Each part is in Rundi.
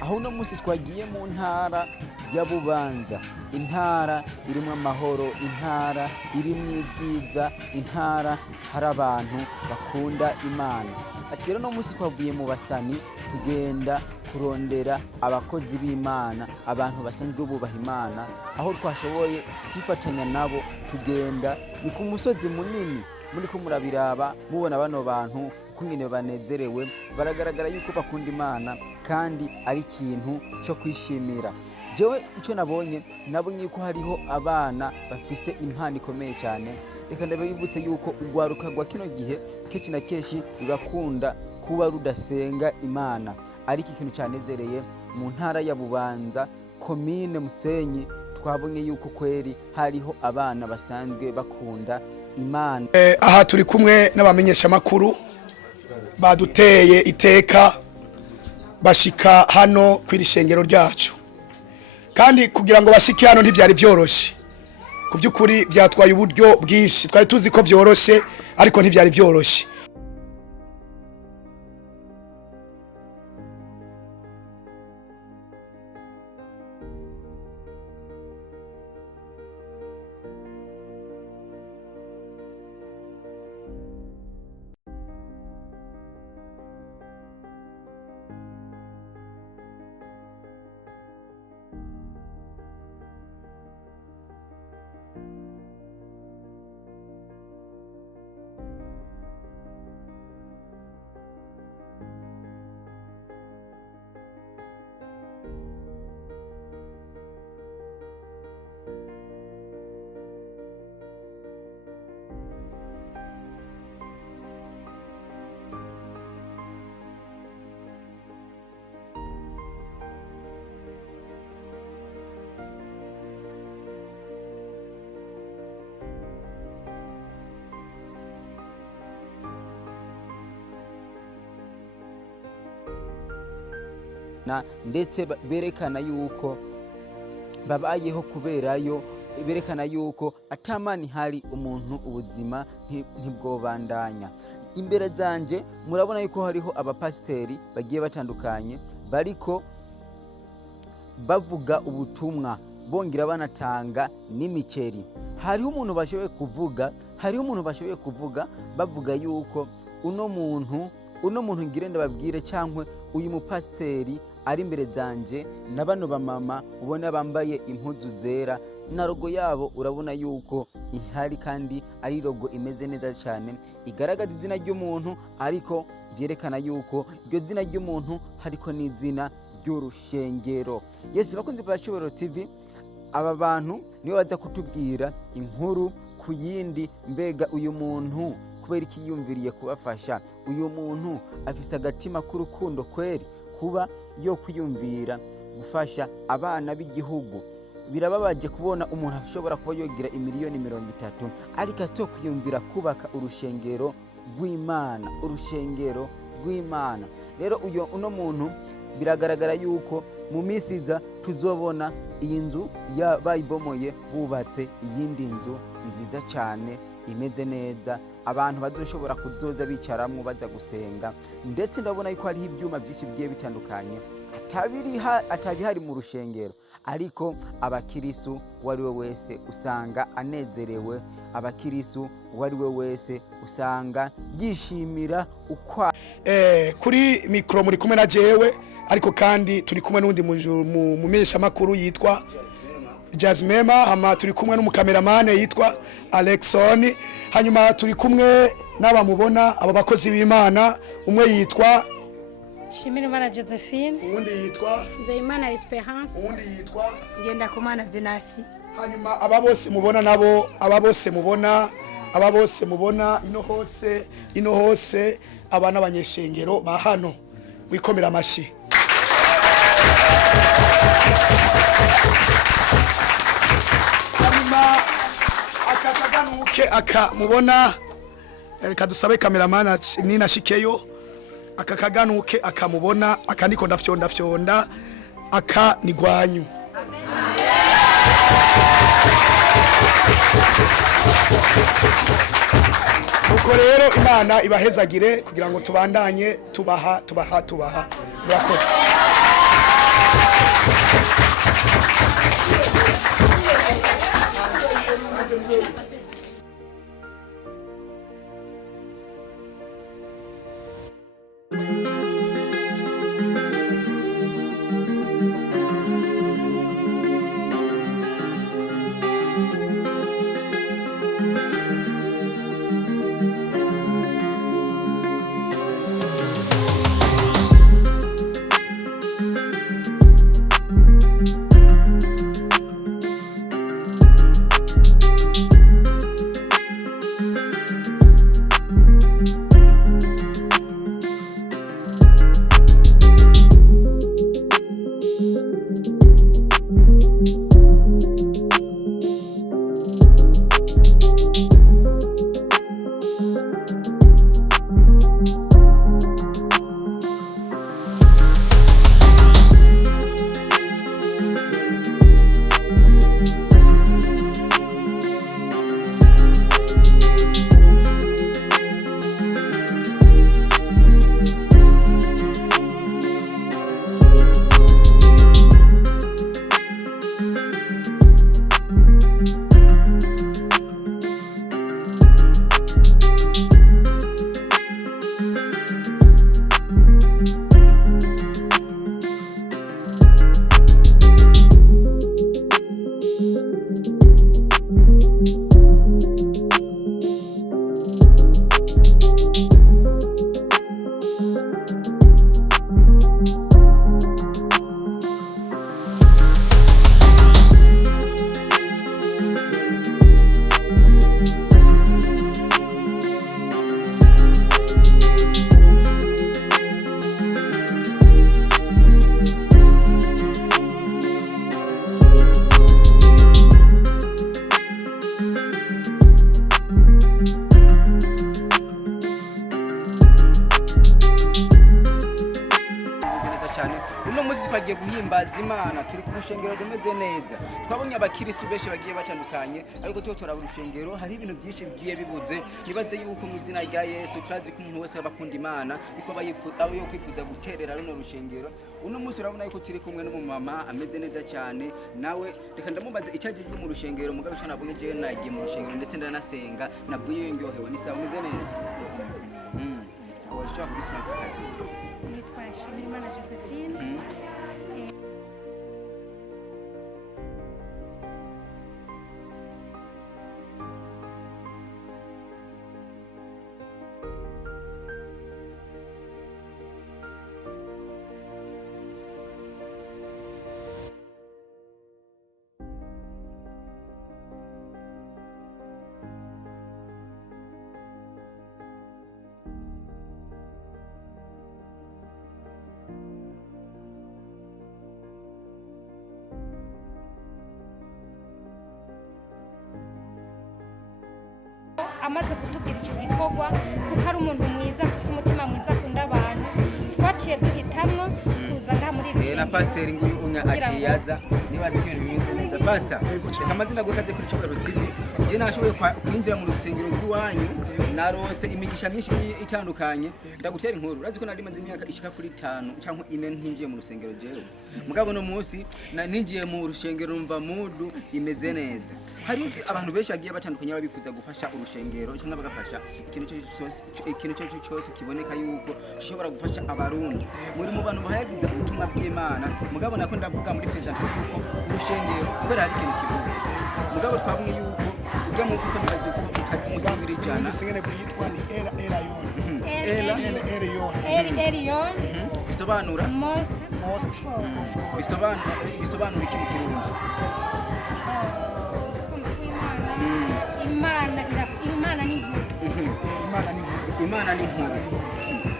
aho uno munsi twagiye mu ntara ya Bubanza, intara irimwo amahoro, intara irimwo ibyiza, intara hari abantu bakunda Imana. Ati rero uno munsi twavuye mu Basani tugenda kurondera abakozi b'Imana, abantu basanzwe bubaha Imana, aho twashoboye kwifatanya nabo tugenda ni ku musozi munini muriko murabiraba mubona bano bantu kungene banezerewe, baragaragara yuko bakunda Imana kandi ari ikintu cyo kwishimira. Jewe ico nabonye yuko hariho abana bafise impano ikomeye cyane. Reka ndabibutse yuko urwaruka rwa kino gihe kenshi na kenshi rurakunda kuba rudasenga Imana, ariko ikintu cyanezereye mu ntara ya Bubanza komine Musenyi twabonye yuko kweri hariho abana basanzwe bakunda Imana. Aha turi kumwe n'abamenyesha makuru baduteye iteka bashika hano kwiri shengero ryacu, kandi kugira ngo bashike hano ntivyari vyoroshe. Ku byukuri byatwaye uburyo bwinshi, twari tuzi ko vyoroshe ariko ntivyari vyoroshe. Ndetse berekana yuko babayeho kuberayo, berekana yuko atamani hari umuntu ubuzima ntibwobandanya. Imbere zanje murabona yuko hariho abapasiteri bagiye batandukanye bariko bavuga ubutumwa bongera banatanga n'imiceri. Hariho umuntu bashoboye kuvuga bavuga yuko uno muntu ngire ndababwire cyangwa uyu mupasiteri ari imbere zanje na bano bamama ubona bambaye impuzu zera na logo yabo urabona yuko ihari kandi ari logo imeze neza cyane igaragaza izina ry'umuntu, ariko byerekana yuko iryo zina ry'umuntu hariko n'izina ry'urushengero. Yes, bakunze ba Shobero TV, aba bantu nibo baza kutubwira inkuru ku yindi, mbega uyu muntu kubera ikiyumviriye kubafasha, uyu muntu afise agatima k'urukundo kweri kuba yo kwiyumvira gufasha abana b'igihugu. Birababaje kubona umuntu ashobora kuba yogira imiliyoni 30 ariko atokwiyumvira kubaka urushengero rw'Imana. Rero uno muntu biragaragara yuko mu minsi iza tuzobona iyi nzu bayibomoye bubatse iyindi nzu nziza cyane imeze neza, abantu badoshobora kuzoza bicaramwo baza gusenga. Ndetse ndabona yuko hariho ibyuma byinshi bigiye bitandukanye atabihari mu rushengero, ariko abakirisu wari we wese usanga anezerewe, abakirisu wari we wese usanga yishimira ukwa. Kuri mikro muri kumwe na jewe, ariko kandi turi kumwe n'undi mumesha makuru yitwa Jasmema, hama turi kumwe n'umukameramane yitwa Alexon, hanyuma turi kumwe n'abamubona abo bakozi b'Imana, umwe yitwa Shimirimana Josephine, uwundi yitwa Nzeyimana Esperance, uwundi yitwa Ngendakumana Venasi. Hanyuma aba bose mubona nabo, aba bose mubona ino hose abana abanyeshengero ba hano, wikomera amashi. Akakaganuke akamubona, reka dusabe kameramana Nina Shikeyo, akakaganuke akamubona, akandiko ndafyonda aka nigwanyu. Nuko rero Imana ibahezagire kugira ngo tubandanye tubaha murakoze. cyane. Uno munsi twagiye guhimbaza Imana, turi ku rushengero rumeze neza. Twabonye abakirisitu benshi bagiye batandukanye, ariko tuba turabura urushengero, hari ibintu byinshi bigiye bibuze. Nibaze yuko mu izina rya Yesu turazi ko umuntu wese abakunda Imana, biko abo yo kwifuza guterera runo rushengero. Uno munsi urabona yuko turi kumwe n'umumama ameze neza cyane, nawe reka ndamubaza icyagijwe mu rushengero, mugabo cyo nabonye je nagiye mu rushengero ndetse ndanasenga, navuye ndyohewe ni sawa umeze neza. Washaka kubisoma kazi. Nitwa Shimirimana Josephine. Amaze kutubwira icyo gikorwa kuko ari umuntu mwiza afite umutima mwiza akunda abantu, twaciye duhitamwo kuza ngaha muri iri na pasiteri nguyu unya akiyaza nibaza ibintu bimeze neza. Pastor, reka amazina gwekaze kuri Chokero TV. Je nashoboye kwinjira mu rusengero rw'iwanyu, narose imigisha myinshi itandukanye. Ndagutera inkuru, urazi ko nari maze imyaka ishika kuri 5 cyangwa 4 ntinjiye mu rusengero jewe. Mugabo no munsi ninjiye mu rusengero numva mudu imeze neza. Hari abantu benshi bagiye batandukanye babifuza gufasha urushengero cyangwa bagafasha ikintu cyose kiboneka yuko gishobora gufasha abarundi. Muri mu bantu bahayagiza ubutumwa bw'Imana, mugabo nako ndavuga muri presentation ko urushengero kubera hari ikintu kibuze. Mugabo twabumwe yuko ujya mu fuko nibaze ko umusibiri jana isengene kuyitwa ni Elion. Elion. Bisobanura Most. Bisobanura iki mu Kirundi? Imana ni nkuru.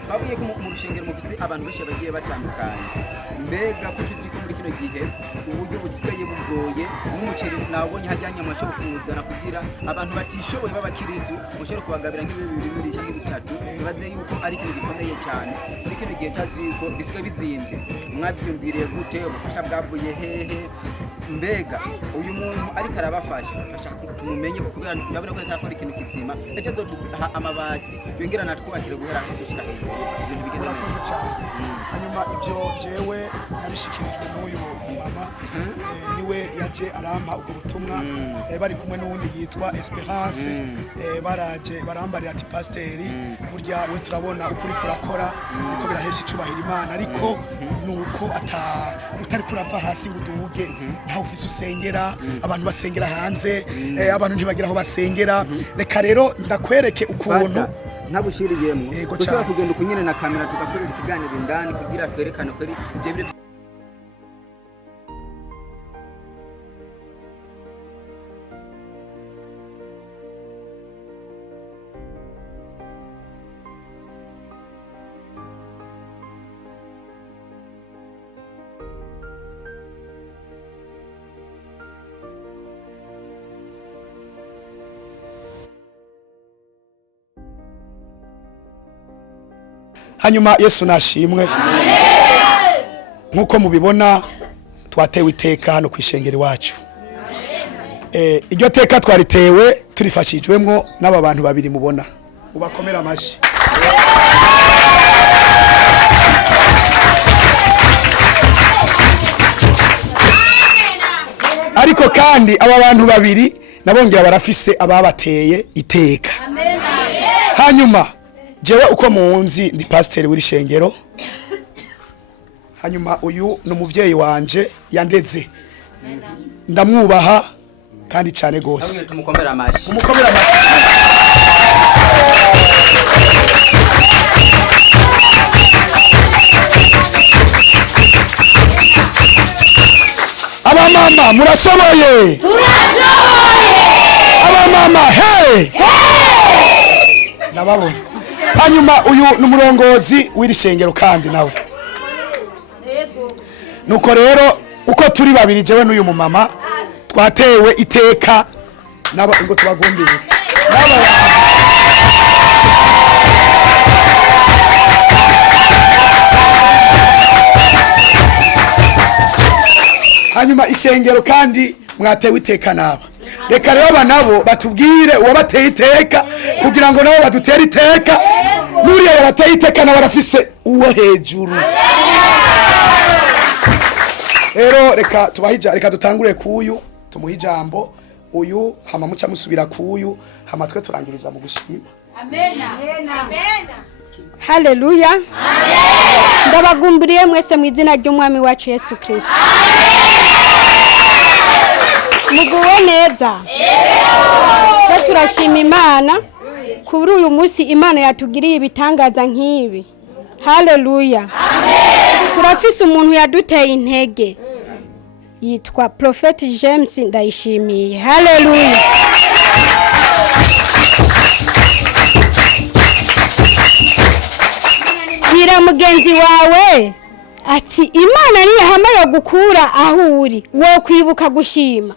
Bavuye ko mu rushengero mufise abantu benshi bagiye batandukanye. Mbega ko tuzi ko muri kino gihe uburyo busigaye bugoye, n'umuceri nabonye hajyanye amasho kuzana kugira abantu batishoboye b'abakirisu mushobora kubagabira nk'ibibiri cyangwa bitatu. Bibaze yuko ari ikintu gikomeye cyane. Muri kino gihe tazi yuko bisigaye bizimbye. Mwabyumviriye gute? Ubufasha bwavuye hehe? Mbega uyu muntu ariko arabafasha ashaka tumumenye kubera ndabona ko akora ikintu kizima, ecyo zotuha amabati yongera natwubakire guhera hasi gushika hejuru, ibintu bigenda neza cyane. Hanyuma ibyo jewe nabishikirijwe n'uyu mama, niwe yaje arampa ubwo butumwa, bari kumwe n'uwundi yitwa Esperance, baraje barambarira ati pasiteri, burya we turabona ukuri kurakora uko birahesha icubahira Imana, ariko nuko utari kurava hasi uduhuge, nta ufise usengera, abantu basengera hanze, abantu ntibagira aho basengera. Reka rero ndakwereke ukuntu ntabushiriyemo ushobora kugenda ukunyene na kamera tugakorera ikiganiro indani kugira twerekane ko ibyo hanyuma Yesu nashimwe. Nkuko mubibona twatewe iteka hano kwishengera iwacu. Iryo teka twaritewe turifashijwemo n'aba bantu babiri mubona, ubakomera amashi. Ariko kandi aba bantu babiri nabongera barafise ababateye iteka. Hanyuma jewe uko muunzi ndi pasiteri w'iri shengero, hanyuma uyu ni umuvyeyi wanje yandeze, ndamwubaha kandi cyane gose. Tumukomera amashi. Abamama murashoboye? Abamama hey! Nababona. Hanyuma uyu ni umurongozi w'iri shengero kandi nawe. Nuko rero uko turi babiri jewe n'uyu mumama twatewe iteka naba ngo tubagumbire. hanyuma ishengero kandi mwatewe iteka naba reka rero aba nabo batubwire uwabateye iteka kugira ngo nabo badutere iteka n'uriya yabateye iteka nabo barafise uwo hejuru. Rero reka dutangure kuyu tumuha ijambo uyu hama muca musubira kuyu hama twe turangiriza mu gushima. Haleluya. Ndabagumburiye mwese mu izina ry'umwami wacu Yesu Kristo. Muguwe neza. Turashima Imana kuri uyu munsi Imana yatugiriye ibitangaza nk'ibi. Haleluya. Turafise umuntu yaduteye intege. Yitwa Prophet James Ndayishimiye. Haleluya. Bwira mugenzi wawe ati Imana niyo hamara gukura aho uri wo kwibuka gushima.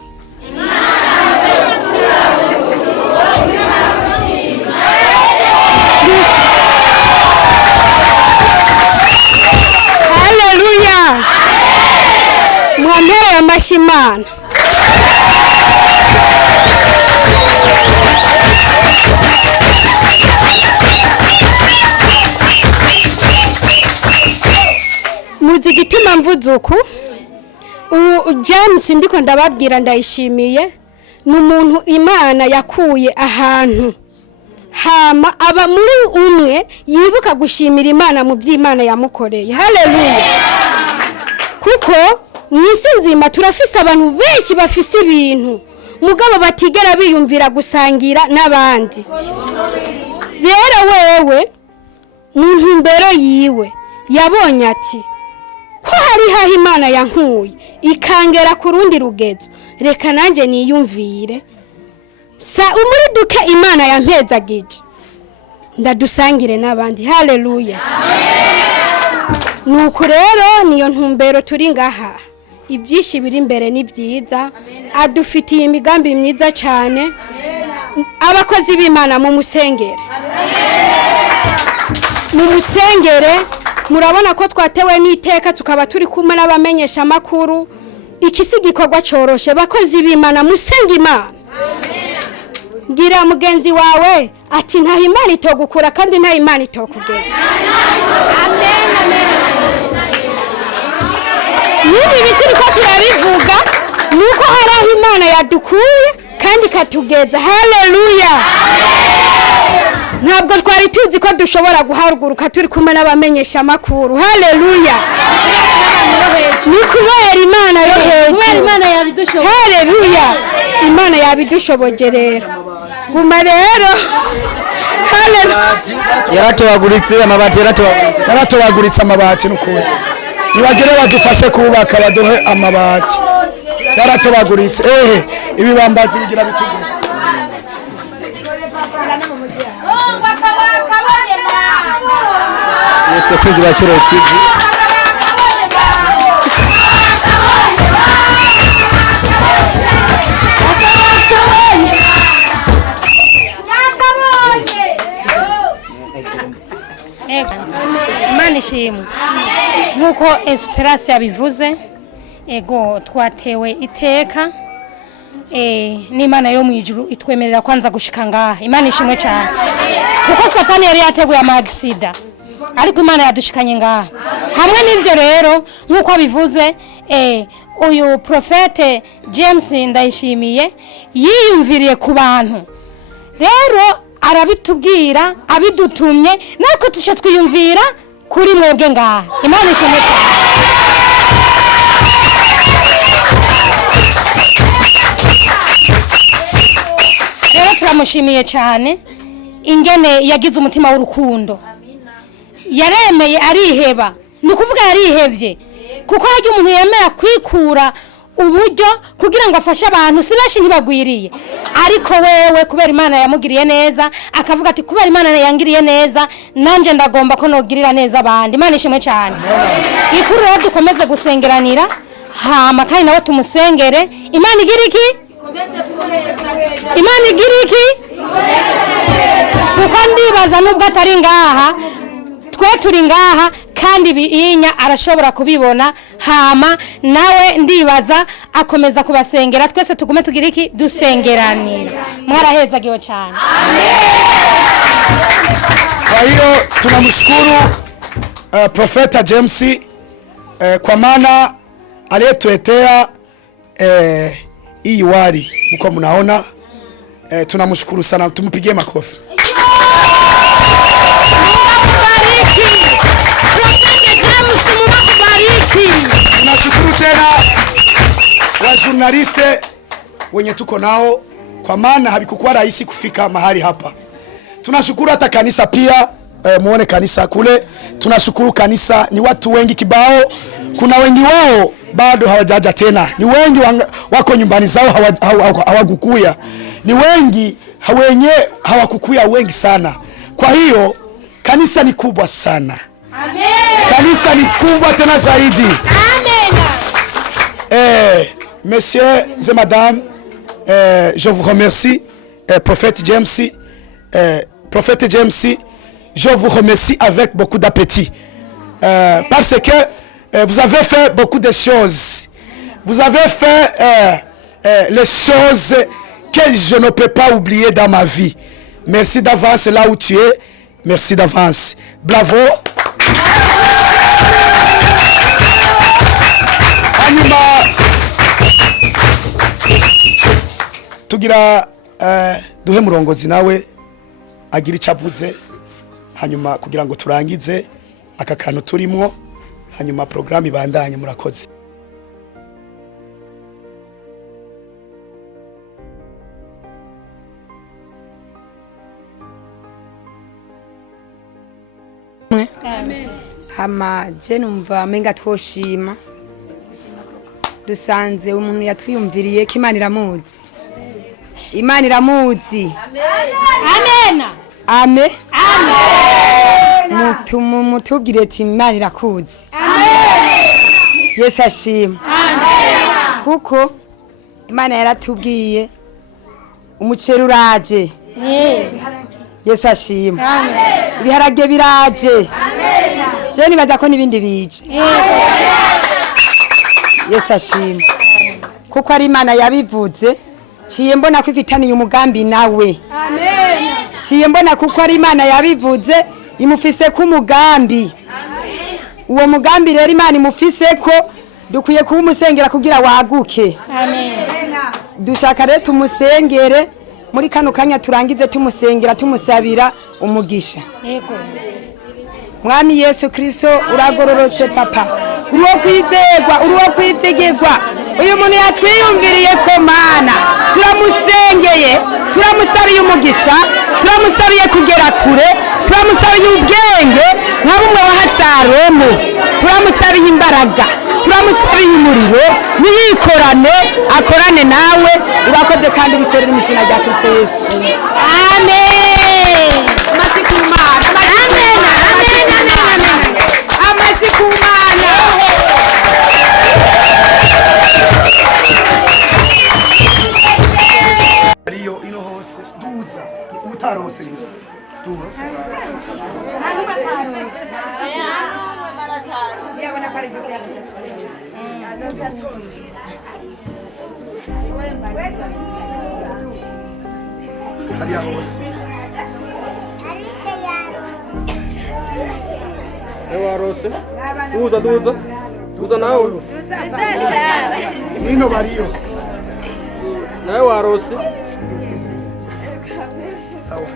Haleluya. Mwamere amashimana. Muzi gituma mvuze uku James ndiko ndababwira Ndayishimiye n'umuntu Imana yakuye ahantu hama aba muri umwe yibuka gushimira Imana mu by'Imana yamukoreye. Haleluya. Kuko mwisi nzima turafise abantu benshi bafise ibintu mugabo batigera biyumvira gusangira n'abandi. Rero wewe mu ntumbero yiwe yabonye ati ko hari haho Imana yankuye ikangera ku rundi rugezo reka nanje niyumvire sa umuri duke Imana yampezagije ndadusangire n'abandi. Haleluya. Nuko rero niyo ntumbero turi ngaha ibyishi biri imbere ni byiza adufitiye imigambi myiza cyane. Abakozi b'Imana mu musengere murabona ko twatewe n'iteka tukaba turi kumwe n'abamenyesha makuru ikisi gikorwa coroshe. Bakozi b'Imana musenge Imana. Ngira mugenzi wawe ati nta Imana itogukura kandi nta Imana itokugeza. Amen amen. Nibi bitiri ko turabivuga nuko hari Imana yadukuye kandi katugeza. Haleluya. Ntabwo twari tuzi ko dushobora guharuguruka turi kumwe n'abamenyesha makuru. Haleluya. Ni kubera Imana yo hejuru. Imana yabidushoboje. Haleluya. Imana yabidushoboje rero. Guma rero. Haleluya. Yaratobaguritse amabati yaratobaguritse amabati n'ukuri. Nibagere badufashe kubaka baduhe amabati. Yaratobaguritse. Ibibambazi bigira bitugu. Yesu kunzi baciro TV. Imana ishimwe. Nkuko Esperance yabivuze ego twatewe iteka n'Imana yo mu ijuru itwemerera kwanza gushika ngaha. Imana ishimwe cyane. Kuko Satani yari yateguye amagisida ariko Imana yadushikanye ngaha. Hamwe n'ivyo rero nkuko abivuze uyu Prophet James Ndayishimiye yiyumviriye ku bantu. Rero arabitubwira abidutumye nako tushe twiyumvira kuri mwebwe ngaha. Imana ishimwe cyane. Rero turamushimiye cyane ingene yagize umutima w'urukundo. Yaremeye ariheba. Ni kuvuga yarihevye kuko hajye umuntu yemera kwikura uburyo kugira ngo afashe abantu si benshi ntibagwiriye. Ariko wewe kubera Imana yamugiriye neza akavuga ati kubera Imana yangiriye neza nanje ndagomba ko nogirira neza abandi. Imana ishimwe cyane. Ikuru rero dukomeze gusengeranira hama kandi nawe tumusengere. Imana igira iki? Imana igira iki? Kuko ndibaza nubwo atari ngaha twe turi ngaha kandi biinya arashobora kubibona. hama nawe ndibaza akomeza kubasengera twese tugume tugira iki dusengeranira mwarahezagiwe cyane. Kwa hiyo tunamshukuru Profeta James kwa maana aliyetuletea hii wali mko mnaona, tunamshukuru sana, tumpigie makofi. Tunashukuru tena wa journaliste wenye tuko nao kwa maana habikuwa rahisi kufika mahali hapa. Tunashukuru hata kanisa pia, muone kanisa kule. Tunashukuru kanisa, ni watu wengi kibao. Kuna wengi wao bado hawajaja tena. Ni wengi wako nyumbani zao hawakukuya. Ni wengi wenye hawakukuya wengi sana. Kwa hiyo kanisa ni kubwa sana. Amen. Kanisa ni kubwa tena zaidi. Amen. Messieurs et madame, je vous remercie, Prophète James. Prophète James, je vous remercie avec beaucoup d'appétit. Parce que vous avez fait beaucoup de choses. Vous avez fait les choses que je ne peux pas oublier dans ma vie. Merci d'avance là où tu es. Merci d'avance. Bravo. Hanyuma tugira duhe murongozi nawe agira icavuze hanyuma kugira ngo turangize aka kantu turimwo hanyuma programme ibandanye. Murakoze. Amen. Hama je numva menga twoshima dusanze umuntu yatwiyumviriye ko Imana iramuzi. Imana iramuzi. Amen. Amen. Amen. Mutubwire ati Imana irakuzi. Amen. Yesu ashima. Amen. Kuko Imana yaratubwiye umuceri uraje. Yesu ashima. Amen. Ibiharage biraje. Amen. Je nibaza ko nibindi bije. Yesu ashima. Kuko ari Imana yabivuze. Ciye mbona ko ifitaniye umugambi nawe. Amen. Ciye mbona kuko ari Imana yabivuze imufise ku mugambi. Amen. Uwo mugambi rero Imana imufise ko dukwiye kumusengera kugira waguke. Amen. Dushaka rero tumusengere muri kano kanya turangize tumusengera tumusabira umugisha. Yego. Mwami Yesu Kristo uragororotse papa. Uruwo kwizegwa, uruwo kwizegwa. Uyu muntu yatwiyumviriye ko Mana turamusengeye, turamusabiye umugisha, turamusabiye kugera kure, turamusabiye ubwenge nka bumwe wa Hasalomo, turamusabiye imbaraga, turamusabiye umuriro niyikorane akorane nawe. Urakoze kandi ubikorera mu izina rya Kristo Yesu. Amen. Amasikumana. Amen. Amen. Amen. Amasikumana. Ariyo ino hose duza utarose gusa duza. Yabona ko ari byo yavuze. Ariya hose. Warose. Duza nawe. Ino bariyo. Nawe warose. Sawa.